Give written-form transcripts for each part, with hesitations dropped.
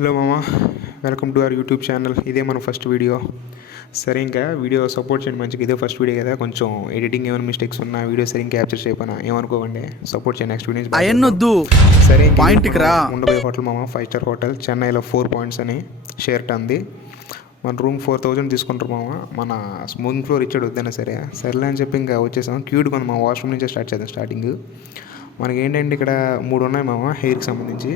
Hello మామ, welcome to our YouTube channel. ఇదే మన ఫస్ట్ వీడియో. సరే, ఇంకా వీడియో సపోర్ట్ చేయండి మంచిగా. ఇదే ఫస్ట్ వీడియో కదా, కొంచెం ఎడిటింగ్ ఏమైనా మిస్టేక్స్ ఉన్నా వీడియో సరిగ్గా క్యాప్చర్ చేయకపోయినా ఏమనుకోకండి, సపోర్ట్ చేయండి. నెక్స్ట్ వీడియో అయ్యొద్దు. సరే, పాయింట్కి రా. ఉండబోయే హోటల్ మామ 5 స్టార్ హోటల్, చెన్నైలో 4 పాయింట్స్ అని షేర్ట్ అంది. మన రూమ్ 4000 తీసుకుంటారు మామ. మన స్మోకింగ్ ఫ్లోర్ ఇచ్చాడు, వద్దైనా సరేలే అని చెప్పి ఇంకా వచ్చేసాం. క్యూట్గా ఉంది మా వాష్రూమ్ నుంచే స్టార్ట్ చేద్దాం. స్టార్టింగ్ మనకి ఏంటంటే ఇక్కడ 3 ఉన్నాయి మామ హెయిర్కి సంబంధించి.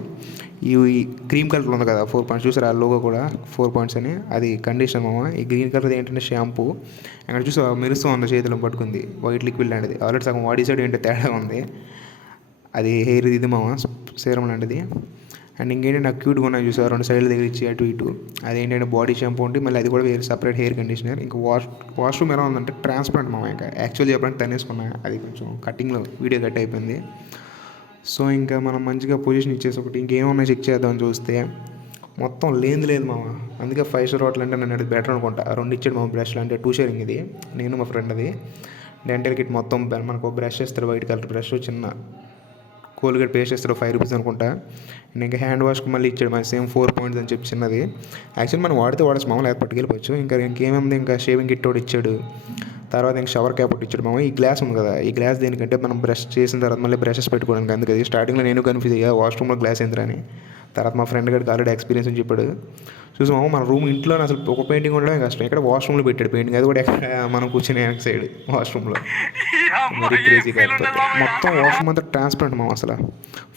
ఈ క్రీమ్ కలర్ ఉంది కదా 4 పాయింట్స్, చూసారు ఆ లోగో కూడా 4 పాయింట్స్ అని, అది కండిషనర్ మామ. ఈ గ్రీన్ కలర్ ఏంటంటే షాంపూ. అక్కడ చూసి మెరుస్తూ ఉంది, చేతిలో పట్టుకుంది వైట్ లిక్విడ్ లాంటిది. ఆల్రెడీ సగం వాడి సైడ్ ఏంటో తేడా ఉంది, అది హెయిర్ ఇది మామ, సీరం లాంటిది. అండ్ ఇంకేంటి నాకు క్యూట్గా ఉన్నాయి చూసారు, 2 సైడ్లు దగ్గర ఇచ్చి అటు ఇటు. అదేంటంటే బాడీ షాంపూ ఉంటే మళ్ళీ అది కూడా వేరే సపరేట్ హెయిర్ కండిషనర్. ఇంకా వాష్రూమ్ ఎలా ఉందంటే ట్రాన్స్పరెంట్ మామ. ఇంకా యాక్చువల్లీ చెప్పడానికి తనేసుకున్నా, అది కొంచెం కటింగ్లో వీడియో కట్ అయిపోయింది. సో ఇంకా మనం మంచిగా పొజిషన్ ఇచ్చేసి ఒకటి ఇంకేమన్నా చెక్ చేద్దామని చూస్తే మొత్తం లేదు మామ. అందుకే 5 స్టార్ హోటల్ అంటే నన్ను బెటర్ అనుకుంటా. 2 ఇచ్చాడు మామ బ్రష్లు, అంటే 2 షేరింగ్ ఇది. నేను మా ఫ్రెండ్ అది డెంటల్ కిట్ మొత్తం మనకు బ్రష్ వేస్తారు, వైట్ కలర్ బ్రష్, చిన్న కోల్గేట్ పేస్ట్ చేస్తాడు, 5 రూపీస్ అనుకుంటా. అండ్ ఇంకా హ్యాండ్ వాష్కి మళ్ళీ ఇచ్చాడు మన సేమ్ 4 పాయింట్స్ అని చెప్పి చిన్నది. యాక్చువల్లీ మనం వాడితే వాడచ్చు మామూలు, లేకపోతే పట్టుకెళ్ళిపోవచ్చు. ఇంకేముంది, ఇంకా షేవింగ్ కిట్ ఒకటి ఇచ్చాడు. తర్వాత ఇంకా షవర్ క్యాప్ ఒకటి ఇచ్చాడు మామ. ఈ గ్లాస్ ఉంది కదా, ఈ గ్లాస్ దేనికంటే మనం బ్రష్ చేసిన తర్వాత మళ్ళీ బ్రషెస్ పెట్టుకోవడానికి. అందుకది స్టార్టింగ్లో నేను కన్ఫ్యూజ్ అయ్యా, వాష్రూమ్లో గ్లాస్ ఏంటని. తర్వాత మా ఫ్రెండ్ గారికి ఆల్రెడీ ఎక్స్పీరియన్స్ అని చెప్పాడు. చూసి మామ మన రూమ్ ఇంట్లో అసలు ఒక పెయింటింగ్ ఉండడమే కష్టం, ఇక్కడ వాష్రూమ్లో పెట్టాడు పెయింటింగ్, అది కూడా ఎక్కడ మనం కూర్చొని వెనక సైడ్ వాష్రూమ్లో. మరి క్రేజీ కాకపోతే మొత్తం వాష్రూమ్ అంతా ట్రాన్స్పరెంట్ మామ, అసలు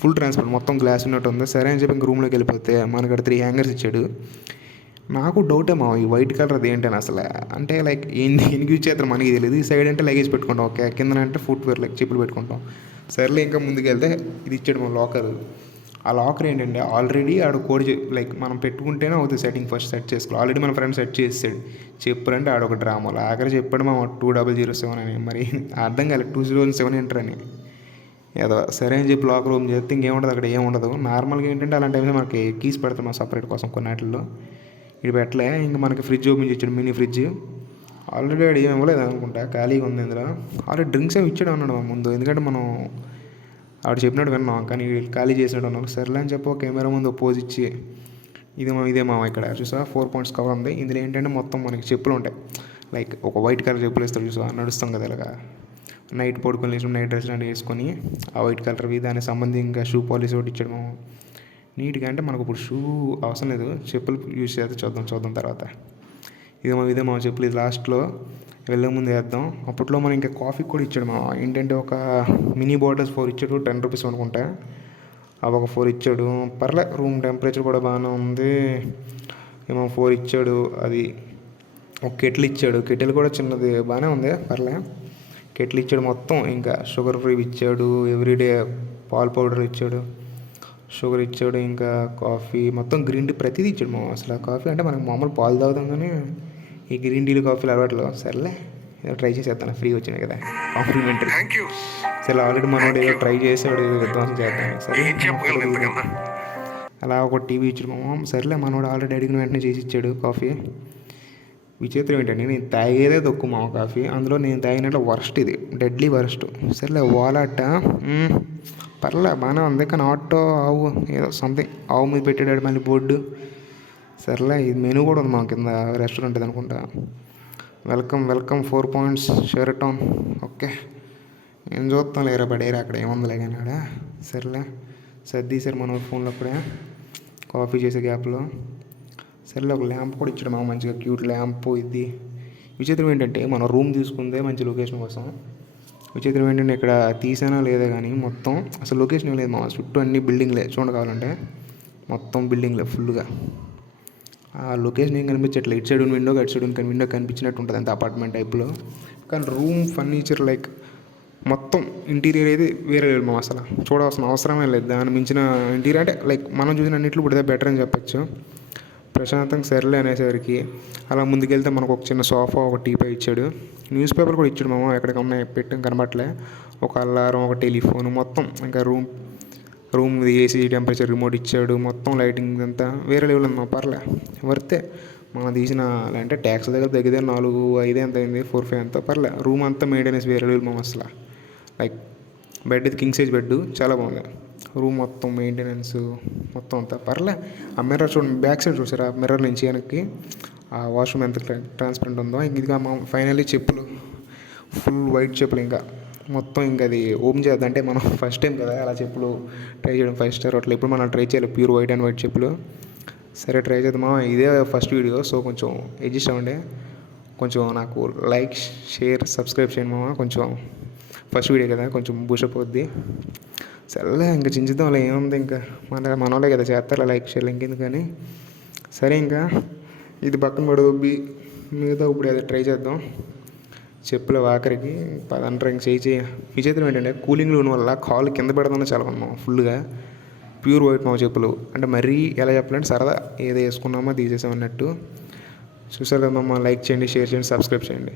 ఫుల్ ట్రాన్స్పరెంట్, మొత్తం గ్లాస్ ఉన్నట్టు ఉంది. సరే అని చెప్పి ఇంక రూమ్లోకి వెళ్ళిపోతే మనకు 3 హ్యాంగర్స్ ఇచ్చాడు. నాకు డౌటే మా ఈ వైట్ కలర్ అది ఏంటని అసలు, అంటే లైక్ ఎందుకు యూజ్ చేస్తారు మనకి తెలియదు. ఈ సైడ్ అంటే లగేజ్ పెట్టుకుంటాం, ఓకే, కింద అంటే ఫుట్వేర్ లైక్ చెప్పులు పెట్టుకుంటాం. సరేలే, ఇంకా ముందుకు వెళ్తే ఇది ఇచ్చాడు మా లాకర్. ఆ లాకర్ ఏంటంటే ఆల్రెడీ ఆడ కోడ్ లైక్ మనం పెట్టుకుంటేనే అవుతుంది సెట్టింగ్, ఫస్ట్ సెట్ చేసుకోవాలి. ఆల్రెడీ మన ఫ్రెండ్ సెట్ చేసాడు. చెప్పారంటే ఆడొక డ్రామాలో ఆఖరి చెప్పాడు మా 2007 అని. మరి అర్థం కాలేదు 2007 ఏంటని ఏదో. సరే అని చెప్పి లాకర్ రూమ్ చేస్తే ఇంకేముండదు అక్కడ, ఏముండదు. నార్మల్గా ఏంటంటే అలాంటి టైంలో మనకి కీస్ పెడతాం సపరేట్ కోసం కొన్నిటిల్లో, ఇది పెట్టలే. ఇంకా మనకి ఫ్రిడ్జ్ ఓపెన్ చేసాడు, మినీ ఫ్రిడ్జ్. ఆల్రెడీ వాడు ఏమి ఇవ్వలేదు అనుకుంటా, ఖాళీగా ఉంది ఇందులో. ఆల్రెడీ డ్రింక్స్ ఏమి ఇచ్చాడు అన్నాడు ముందు, ఎందుకంటే మనం ఆవిడ చెప్పినట్టు విన్నాం, కానీ ఖాళీ చేసినట్టు అన్నాడు. సర్లే అని చెప్పి కెమెరా ముందు పోజ్ ఇచ్చి ఇదే మామ ఇక్కడ చూసా 4 పాయింట్స్ కవర్ ఉంది. ఇందులో ఏంటంటే మొత్తం మనకి చెప్పులు ఉంటాయి, లైక్ ఒక వైట్ కలర్ చెప్పులు వేస్తాడు చూసా, నడుస్తాం కదా ఇలాగా. నైట్ పడుకొని వేసిన నైట్ డ్రెస్ లాంటివి వేసుకొని ఆ వైట్ కలర్వి, దానికి సంబంధించి ఇంకా షూ పాలిష్ ఒకటి ఇచ్చాడు మామ నీట్గా. అంటే మనకు ఇప్పుడు షూ అవసరం లేదు, చెప్పులు యూజ్ చేస్తే చూద్దాం తర్వాత. ఇదే మా చెప్పులు, ఇది లాస్ట్లో వెళ్ళే ముందు వేద్దాం. అప్పట్లో మనం ఇంకా కాఫీ కూడా ఇచ్చాడు మా, ఏంటంటే ఒక మినీ బాటిల్స్ 4 ఇచ్చాడు, 10 రూపీస్ అనుకుంటా. అవి ఒక 4 ఇచ్చాడు. పర్లే, రూమ్ టెంపరేచర్ కూడా బాగానే ఉంది. ఏమో 4 ఇచ్చాడు. అది ఒక కెటిల్ ఇచ్చాడు, కెటిల్ కూడా చిన్నది బాగానే ఉంది, పర్లే. కెటిల్ ఇచ్చాడు మొత్తం. ఇంకా షుగర్ ఫ్రీ ఇచ్చాడు, ఎవ్రీడే పాల్ పౌడర్ ఇచ్చాడు, షుగర్ ఇచ్చాడు, ఇంకా కాఫీ, మొత్తం గ్రీన్ టీ ప్రతిదీ ఇచ్చాడు మా. అసలు కాఫీ అంటే మనకు మామూలు పాలు తాగుతాం, కానీ ఈ గ్రీన్ టీలు కాఫీలు అలవాట్లు. సర్లే, ఏదో ట్రై చేసేస్తాను, ఫ్రీ వచ్చినాయి కదా, కాంప్లిమెంటరీ. సరే, ఆల్రెడీ మనోడు ఏదో ట్రై చేసాడు, ఏదో విధ్వంసం చేద్దాం. సరే, అలా ఒక టీవీ ఇచ్చాడు మామ. సర్లే, మనోడు ఆల్రెడీ అడిగిన వెంటనే చేసి ఇచ్చాడు కాఫీ. విచిత్రం ఏంటంటే నేను తాగేదే తక్కువ మామ కాఫీ, అందులో నేను తాగినట్లు వరస్ట్, ఇది డెడ్లీ వరస్ట్. సర్లే, వాలాట పర్లే బాగానే ఉంది, కానీ ఆటో ఆవు ఏదో సంథింగ్ ఆవు మీద పెట్టాడు మళ్ళీ బోర్డు. సర్లే, ఇది మెనూ కూడా ఉంది మా కింద, రెస్టారెంట్ ఇది అనుకుంటా. Welcome 4 points Sheraton, okay. నేను చూస్తాను లేరా పడేరా, అక్కడ ఏముందిలే కానీ ఆడ. సర్లే, సర్దీసారు మన ఫోన్లో అప్పుడే కాఫీ చేసే గ్యాప్లో. సర్లే, ఒక ల్యాంప్ కూడా ఇచ్చాడు మాకు, మంచిగా క్యూట్ ల్యాంప్. ఇది విచిత్రం ఏంటంటే మన రూమ్ తీసుకుందే మంచి లొకేషన్ కోసం. విచిత్రం ఏంటంటే ఇక్కడ తీసానా లేదా కానీ మొత్తం అసలు లొకేషన్ ఏం లేదు మా, చుట్టూ అన్ని బిల్డింగ్లే. కావాలంటే మొత్తం బిల్డింగ్లే ఫుల్గా. ఆ లొకేషన్ ఏం కనిపించట్లే, ఇటు సైడ్ విండో అటు సైడ్ విండో కనిపించినట్టు ఉంటుంది అంత అపార్ట్మెంట్ టైప్లో. కానీ రూమ్ ఫర్నిచర్ లైక్ మొత్తం ఇంటీరియర్ అయితే వేరే లేదు మా, అసలు చూడాల్సిన అవసరమే లేదు. దాని మించిన ఇంటీరియర్ అంటే లైక్ మనం చూసిన అన్నింటిలో ఇప్పుడు బెటర్ అని చెప్పచ్చు. ప్రశాంతంగా సర్లే అనేసరికి అలా ముందుకెళ్తే మనకు ఒక చిన్న సోఫా, ఒక టీపై ఇచ్చాడు. న్యూస్ పేపర్ కూడా ఇచ్చాడు మామ, ఎక్కడికి ఉన్నాయి పెట్టాం కనబట్టలే. ఒక అల్లారం, ఒక టెలిఫోన్, మొత్తం ఇంకా రూమ్ ఏసీ, టెంపరేచర్ రిమోట్ ఇచ్చాడు. మొత్తం లైటింగ్ అంతా వేరే లెవెల్ ఉంది మా, పర్లే వర్తే. మనం తీసిన అంటే ట్యాక్స్ దగ్గర 4-5 ఎంత అయింది, 4-5 అంతా పర్లే. రూమ్ అంతా మెయింటెనెన్స్ వేరే లెవెల్ మా అసలు. లైక్ బెడ్ ఇది కింగ్ సైజ్ బెడ్, చాలా బాగుంది. రూమ్ మొత్తం మెయింటెనెన్స్ మొత్తం అంతా పర్లే. ఆ మిర్రర్ చూడండి, బ్యాక్ సైడ్ చూసారా, మిర్రర్ నుంచి వెనక్కి ఆ వాష్రూమ్ ఎంత ట్రాన్స్పరెంట్ ఉందో. ఇదిగా మా ఫైనల్లీ చెప్పులు ఫుల్ వైట్ చెప్పులు. ఇంకా మొత్తం ఇంకా అది ఓపెన్ చేద్దాం అంటే మనం ఫస్ట్ టైం కదా అలా చెప్పులు ట్రై చేయడం, 5 స్టార్ అట్లా ఇప్పుడు మనం ట్రై చేయాలి ప్యూర్ వైట్ అండ్ వైట్ చెప్పులు. సరే ట్రై చేద్దామా, ఇదే ఫస్ట్ వీడియో సో కొంచెం అడ్జస్ట్ అవ్వండి. కొంచెం నాకు లైక్ షేర్ సబ్స్క్రైబ్ చేయండి మామ. కొంచెం ఫస్ట్ వీడియో కదా కొంచెం బూషప్ అవుద్ది. సరేలే ఇంకా చించుదాం, అలా ఏముంది, ఇంకా మనోళ్ళే కదా చేస్తారు లైక్ షేర్ ఇంకెందుకు కానీ. సరే ఇంకా ఇది పక్కన పడదొబ్బి మిగతా ఇప్పుడు అది ట్రై చేద్దాం. చెప్పుల ఆఖరికి పదంటారు ఇంక చేయి విచిత్రం ఏంటంటే కూలింగ్లో ఉన్న వల్ల కాలు కింద పెడదామని చాలా ఉన్నాం ఫుల్గా. ప్యూర్ వైట్ మా చెప్పులు అంటే మరీ ఎలా చెప్పాలంటే సరదా ఏదో వేసుకున్నామో తీసేసాం అన్నట్టు. చూసారు కదా మమ్మ, లైక్ చేయండి, షేర్ చేయండి, సబ్స్క్రైబ్ చేయండి.